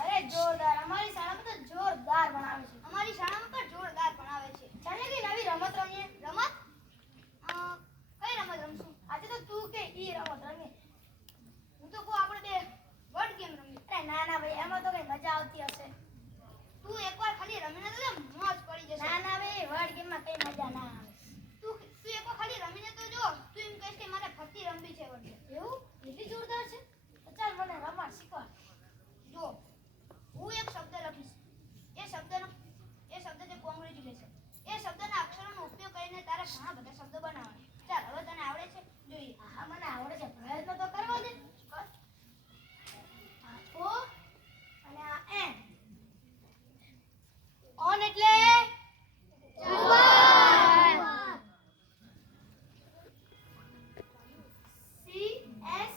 અરે જોરદાર. અમારી શાળામાં તો જોરદાર ભણાવે છે. અમારી શાળામાં પણ જોરદાર ભણાવે છે. ચાલે કે નવી રમત રમીએ. રમત? કઈ રમત રમશું? આજે તો તું કે ઈ રમત રમીએ. હું તો કહું આપણે બે વર્ડ ગેમ રમીએ. અરે ના ના ભાઈ, એમાં તો કઈ મજા આવતી હશે. તું એકવાર ખાલી રમીને તો મોજ પડી જશે. ના ના ભાઈ, વર્ડ ગેમમાં કઈ મજા ના આવે. તું એકવાર ખાલી રમીને તો જો. તું એમ કહેશ કે મારે ફરતી રમવી છે વર્ડ ગેમ. એવું? એટલી જોરદાર છે? તો ચાલ મને રમત શીખવા. જો હું એક શબ્દ લખીશ. એ શબ્દ છે કોંગ્રેચ્યુલેશન. એ શબ્દના અક્ષરોનો ઉપયોગ કરીને તારે ઘણા બધા શબ્દો બનાવવાના. ચાલ હવે તને આવડે છે? જોઈએ. હા મને આવડે છે. પ્રયત્ન તો કરવા દે. કર. ઓ અને આ એન. ઓન એટલે જુબાન. C S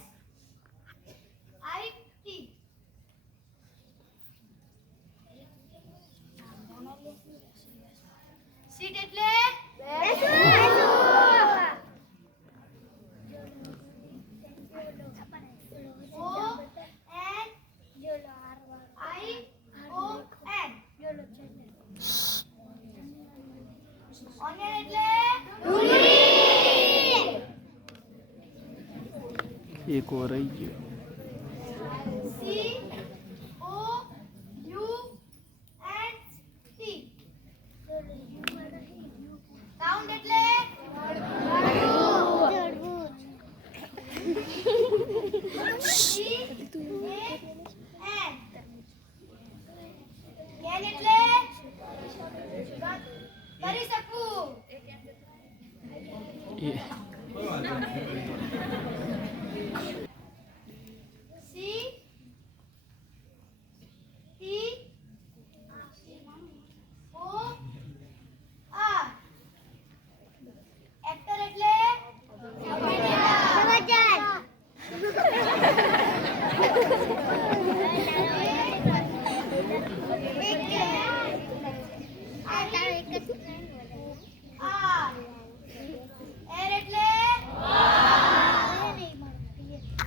I T. Sit એટલે O N I O N. Onion એટલે ડુંગળી. એક વાર રહી ગયો. સી